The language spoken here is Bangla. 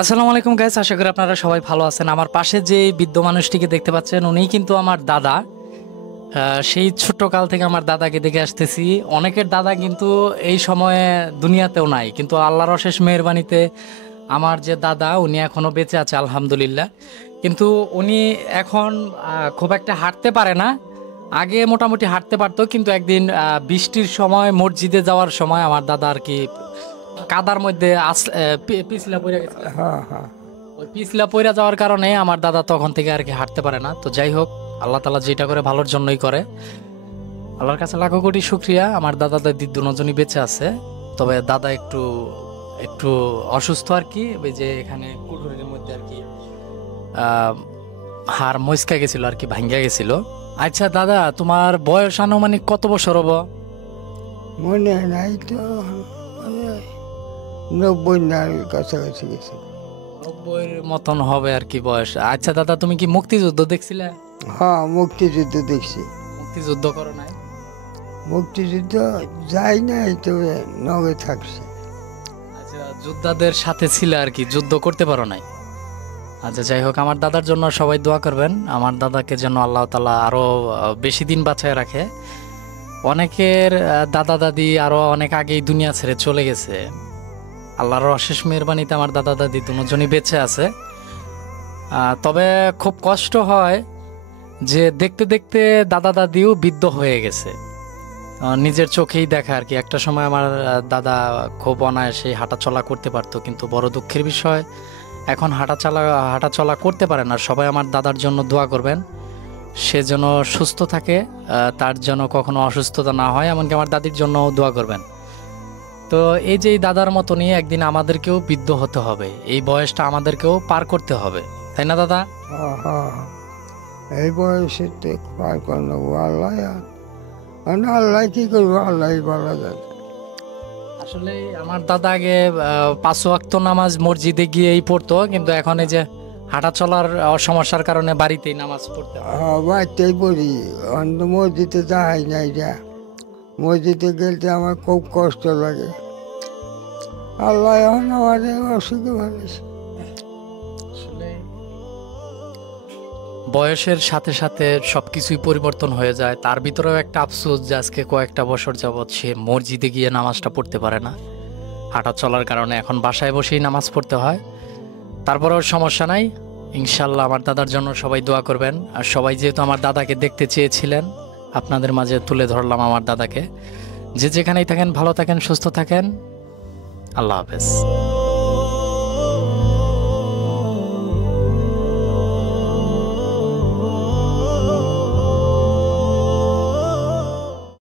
আসসালামু আলাইকুম গাইস, আশা করি আপনারা সবাই ভালো আছেন। আমার পাশে যে বৃদ্ধ মানুষটিকে দেখতে পাচ্ছেন উনিই কিন্তু আমার দাদা। সেই ছোট্টকাল থেকে আমার দাদাকে দেখে আসতেছি। অনেকের দাদা কিন্তু এই সময়ে দুনিয়াতেও নাই, কিন্তু আল্লাহর অশেষ মেহেরবানিতে আমার যে দাদা উনি এখনো বেঁচে আছে আলহামদুলিল্লাহ। কিন্তু উনি এখন খুব একটা হাঁটতে পারে না। আগে মোটামুটি হাঁটতে পারতো, কিন্তু একদিন বৃষ্টির সময় মসজিদে যাওয়ার সময় আমার দাদা আর কি কাদার মধ্যে পিছলা পড়ে গেছে। হ্যাঁ, হ্যাঁ। ওই পিছলা পইরা যাওয়ার কারণে আমার দাদা তখন থেকে আর কি হাঁটতে পারে না। তো যাই হোক, আল্লাহ তালা যেটা করে ভালোর জন্যই করে। আল্লাহর কাছে লাখো কোটি শুক্রিয়া, আমার দাদা দাদি দুজনই বেঁচে আছে। তবে দাদা একটু একটু অসুস্থ আর কি, ওই যে এখানে কুঠুরির মধ্যে আর কি আহ, হাড় মচকা গেছিল আর কি, ভাঙ্গা গেছিল। আচ্ছা দাদা, তোমার বয়স আনুমানিক কত বছর হবো? মনে নাই তো, মানে 90 নার কাছাকাছি গেছে। 90-এর মতন হবে আর কি বয়স। আচ্ছা দাদা, তুমি কি মুক্তিযুদ্ধ দেখছিলে? হ্যাঁ, মুক্তিযুদ্ধ দেখছি। মুক্তিযুদ্ধ করো নাই? মুক্তিযুদ্ধ যাই নাই, তবে নগে থাকছে। আচ্ছা, যোদ্ধাদের সাথে ছিলে আর কি, যুদ্ধ করতে পারো নাই। আচ্ছা যাই হোক, আমার দাদার জন্য সবাই দোয়া করবেন। আমার দাদাকে যেন আল্লাহ তাআলা আরো বেশি দিন বাঁচায় রাখে। অনেকের দাদা দাদি আরো অনেক আগেই দুনিয়া ছেড়ে চলে গেছে। আল্লাহর অশেষ মেহেরবানিতে আমার দাদা দাদি দুজনই বেঁচে আছে। তবে খুব কষ্ট হয় যে দেখতে দেখতে দাদা দাদিও বৃদ্ধ হয়ে গেছে। নিজের চোখেই দেখা আর কি। একটা সময় আমার দাদা খুব অনায়াসে হাঁটা চলা করতে পারতো, কিন্তু বড় দুঃখের বিষয় এখন হাঁটা চলা করতে পারে না। সবাই আমার দাদার জন্য দোয়া করবেন, সে যেন সুস্থ থাকে, তার যেন কখনো অসুস্থতা না হয়। এমনকি আমার দাদির জন্য দোয়া করবেন। তো এই যে এই দাদার মতনই একদিন আমাদেরকেও বৃদ্ধ হতে হবে, এই বয়সটা আমাদেরকেও পার করতে হবে, তাই না দাদা? হ্যাঁ, হ্যাঁ। এই বয়সে তো পার করলো আল্লাহ। মানে আল্লাহ কি করবো, আল্লাহ বলা যায়। আসলে আমার দাদা আগে 5 ওয়াক্ত নামাজ মসজিদে গিয়েই পড়তো, কিন্তু এখন এই যে হাঁটা চলার সমস্যার কারণে বাড়িতেই নামাজ পড়তে হয়। হ্যাঁ, বাড়িতেই পড়ি। অন্য মসজিদে যাই নাই যা। মসজিদে গেলতে আমার খুব কষ্ট লাগে। আল্লাহ এখন আমাদের অসুখে ভালোছে। আসলে বয়সের সাথে সাথে সবকিছুই পরিবর্তন হয়ে যায়। তার ভিতরেও একটা আফসোস যে আজকে কয়েকটা বছর যাবৎ সে মসজিদে গিয়ে নামাজটা পড়তে পারে না। হাঁটা চলার কারণে এখন বাসায় বসেই নামাজ পড়তে হয়। তারপরেও সমস্যা নাই, ইনশাল্লাহ আমার দাদার জন্য সবাই দোয়া করবেন। আর সবাই যেহেতু আমার দাদাকে দেখতে চেয়েছিলেন, আপনাদের মাঝে তুলে ধরলাম আমার দাদাকে। যে যেখানেই থাকেন ভালো থাকেন, সুস্থ থাকেন। আল্লাহ হাফেজ।